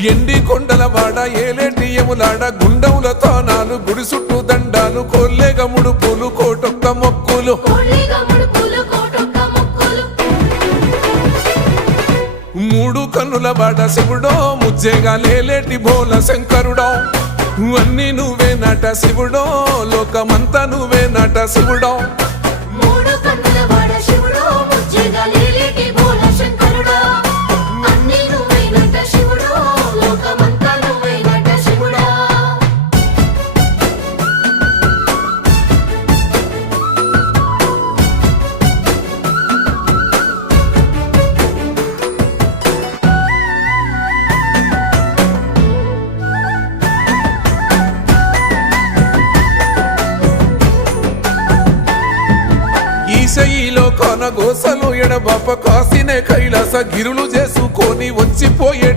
ఎండి కొండల వాడ ఏలేటి యములాడ గుండముల తానాలు గుడి చుట్టూ దండాలు కొల్లేగ ముడుపులు కోటొక్క మొక్కులు మూడు కన్నుల వాడ శివుడో ముజ్జేగా లేలేటి బోల శంకరుడో అన్ని నువ్వే నట శివుడో లోకమంతా నువ్వే నట శివుడో ఈశయిలో కొన గోసలు ఎడబాప కాసినే కైలాస గిరులు చేసుకొని వచ్చిపోయే